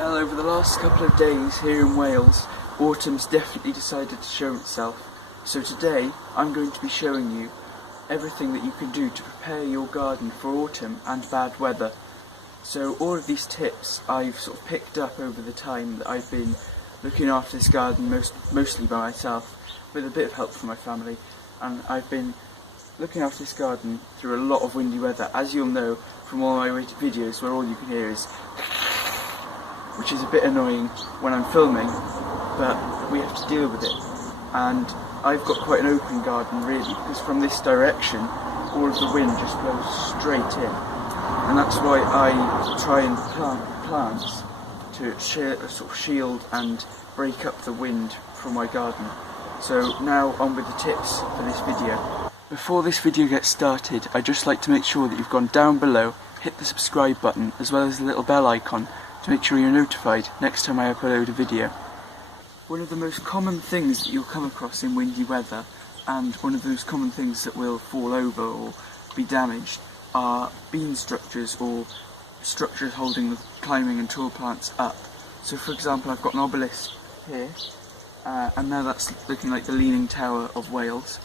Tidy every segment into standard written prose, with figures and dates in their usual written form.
Well, over the last couple of days here in Wales, autumn's definitely decided to show itself. So today, I'm going to be showing you everything that you can do to prepare your garden for autumn and bad weather. So all of these tips I've sort of picked up over the time that I've been looking after this garden mostly by myself, with a bit of help from my family. And I've been looking after this garden through a lot of windy weather, as you'll know from all my videos where all you can hear is which is a bit annoying when I'm filming, but we have to deal with it. And I've got quite an open garden really, because from this direction all of the wind just blows straight in, and that's why I try and plant plants to sort of shield and break up the wind from my garden. So now on with the tips for this video. Before this video gets started, I'd just like to make sure that you've gone down below, hit the subscribe button as well as the little bell icon to make sure you're notified next time I upload a video. One of the most common things that you'll come across in windy weather, and one of those common things that will fall over or be damaged, are beam structures or structures holding the climbing and tall plants up. So for example, I've got an obelisk here, and now that's looking like the Leaning Tower of Wales.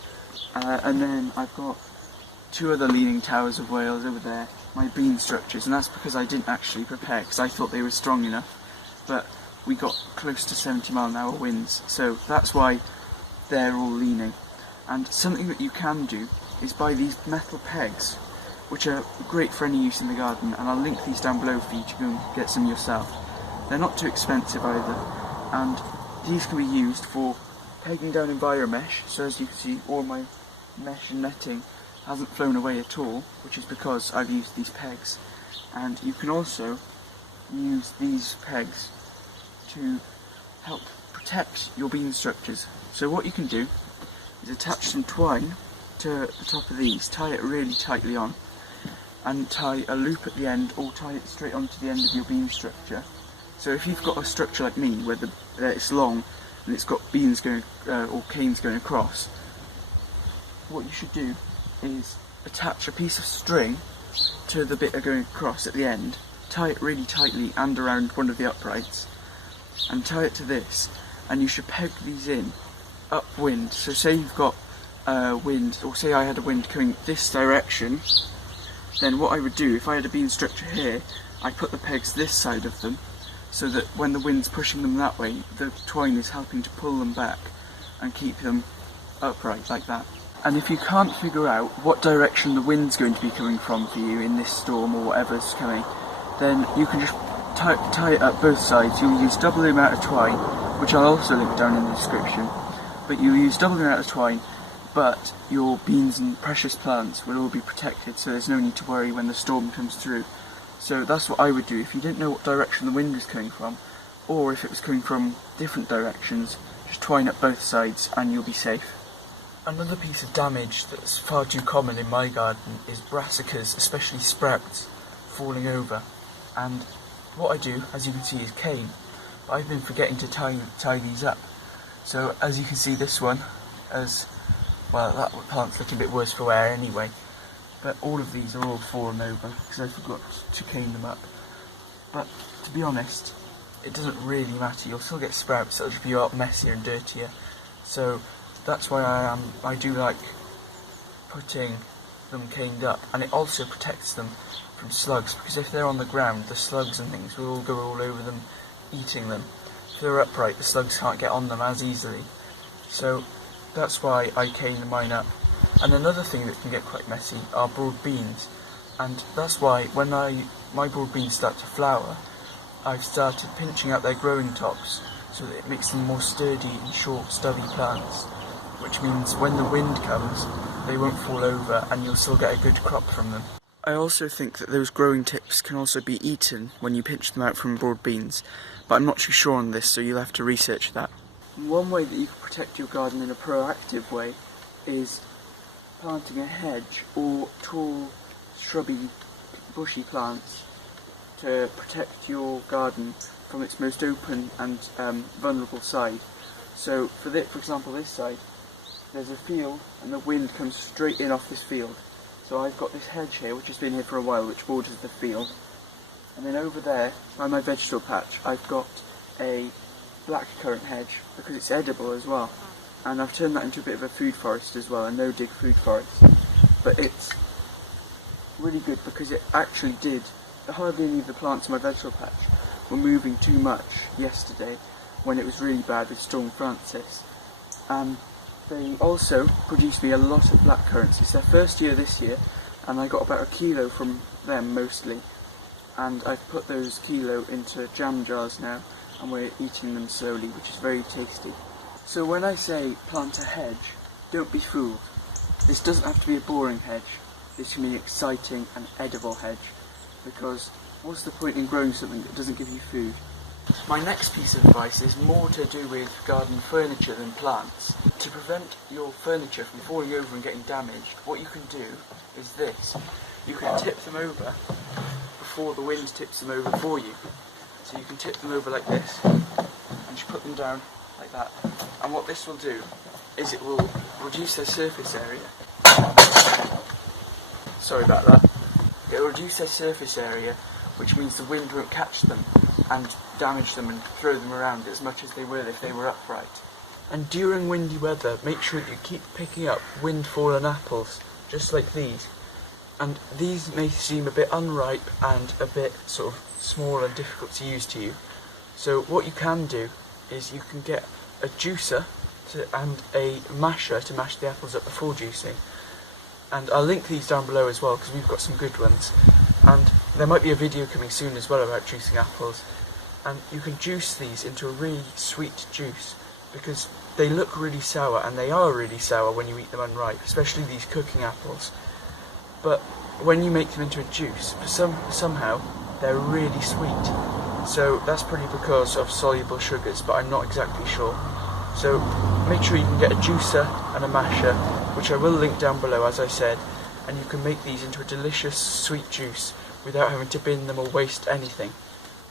And then I've got two other Leaning Towers of Wales over there, my beam structures, and that's because I didn't actually prepare, because I thought they were strong enough, but we got close to 70-mile-an-hour winds, so that's why they're all leaning. And something that you can do is buy these metal pegs, which are great for any use in the garden, and I'll link these down below for you to go and get some yourself. They're not too expensive either, and these can be used for pegging down EnviroMesh. So as you can see, all my mesh and netting hasn't flown away at all, which is because I've used these pegs. And you can also use these pegs to help protect your beam structures. So what you can do is attach some twine to the top of these, tie it really tightly on, and tie a loop at the end, or tie it straight onto the end of your beam structure. So if you've got a structure like me, where it's long and it's got beams going, or canes going across, what you should do is attach a piece of string to the bit going across at the end, tie it really tightly and around one of the uprights, and tie it to this, and you should peg these in upwind. So say you've got wind, or say I had a wind coming this direction, then what I would do, if I had a beam structure here, I put the pegs this side of them, so that when the wind's pushing them that way, the twine is helping to pull them back and keep them upright like that. And if you can't figure out what direction the wind's going to be coming from for you in this storm or whatever's coming, then you can just tie it up both sides. You'll use double the amount of twine, which I'll also link down in the description, but you'll use double the amount of twine, but your beans and precious plants will all be protected, so there's no need to worry when the storm comes through. So that's what I would do if you didn't know what direction the wind was coming from, or if it was coming from different directions. Just twine up both sides and you'll be safe. Another piece of damage that's far too common in my garden is brassicas, especially sprouts, falling over. And what I do, as you can see, is cane, but I've been forgetting to tie these up. So as you can see, this one, that plant's looking a bit worse for wear anyway, but all of these are all fallen over because I forgot to cane them up. But to be honest, it doesn't really matter. You'll still get sprouts, it'll just be a lot messier and dirtier. So that's why I do like putting them caned up, and it also protects them from slugs, because if they're on the ground, the slugs and things will all go all over them, eating them. If they're upright, the slugs can't get on them as easily. So that's why I cane mine up. And another thing that can get quite messy are broad beans, and that's why when my broad beans start to flower, I've started pinching out their growing tops so that it makes them more sturdy and short, stubby plants, which means when the wind comes, they won't fall over and you'll still get a good crop from them. I also think that those growing tips can also be eaten when you pinch them out from broad beans, but I'm not too sure on this, so you'll have to research that. One way that you can protect your garden in a proactive way is planting a hedge or tall, shrubby, bushy plants to protect your garden from its most open and vulnerable side. So for example, this side, there's a field and the wind comes straight in off this field. So I've got this hedge here, which has been here for a while, which borders the field. And then over there, by my vegetable patch, I've got a blackcurrant hedge, because it's edible as well. And I've turned that into a bit of a food forest as well, a no-dig food forest. But it's really good because it actually did, hardly any of the plants in my vegetable patch were moving too much yesterday when it was really bad with Storm Francis. They also produced me a lot of blackcurrants. It's their first year this year, and I got about a kilo from them mostly. And I've put those kilo into jam jars now, and we're eating them slowly, which is very tasty. So when I say plant a hedge, don't be fooled. This doesn't have to be a boring hedge. This can be an exciting and edible hedge, because what's the point in growing something that doesn't give you food? My next piece of advice is more to do with garden furniture than plants. To prevent your furniture from falling over and getting damaged, what you can do is this. You can tip them over before the wind tips them over for you. So you can tip them over like this, and just put them down like that. And what this will do is it will reduce their surface area. Sorry about that. It will reduce their surface area, which means the wind won't catch them and damage them and throw them around as much as they will if they were upright. And during windy weather, make sure that you keep picking up wind-fallen apples, just like these. And these may seem a bit unripe and a bit sort of small and difficult to use to you. So what you can do is you can get a juicer and a masher to mash the apples up before juicing. And I'll link these down below as well, because we've got some good ones. And there might be a video coming soon as well about juicing apples. And you can juice these into a really sweet juice, because they look really sour, and they are really sour when you eat them unripe, especially these cooking apples. But when you make them into a juice, somehow they're really sweet. So that's probably because of soluble sugars, but I'm not exactly sure. So make sure you can get a juicer and a masher, which I will link down below as I said, and you can make these into a delicious sweet juice without having to bin them or waste anything.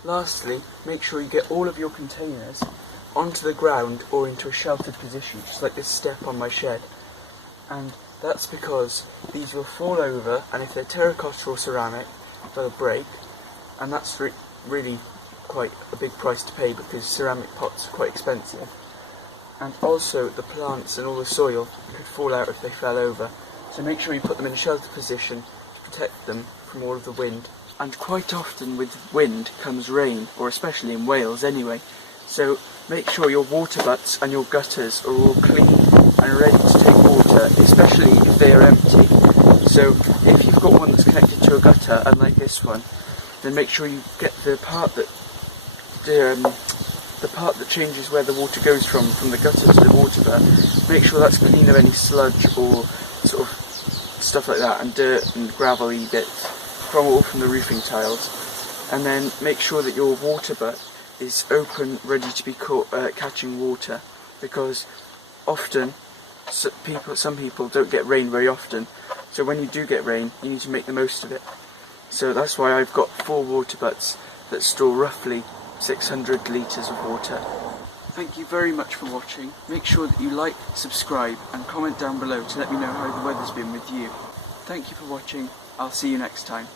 Lastly, make sure you get all of your containers onto the ground or into a sheltered position, just like this step on my shed. And that's because these will fall over, and if they're terracotta or ceramic, they'll break, and that's really quite a big price to pay, because ceramic pots are quite expensive. And also the plants and all the soil could fall out if they fell over. So make sure you put them in a sheltered position to protect them from all of the wind. And quite often with wind comes rain, or especially in Wales anyway. So make sure your water butts and your gutters are all clean and ready to take water, especially if they are empty. So if you've got one that's connected to a gutter, unlike this one, then make sure you get the part that changes where the water goes from the gutter to the water butt. Make sure that's clean of any sludge or sort of stuff like that, and dirt and gravelly bits from the roofing tiles. And then make sure that your water butt is open, ready to be catching water, because often some people don't get rain very often. So when you do get rain, you need to make the most of it. So that's why I've got 4 water butts that store roughly 600 litres of water. Thank you very much for watching. Make sure that you like, subscribe and comment down below to let me know how the weather's been with you. Thank you for watching. I'll see you next time.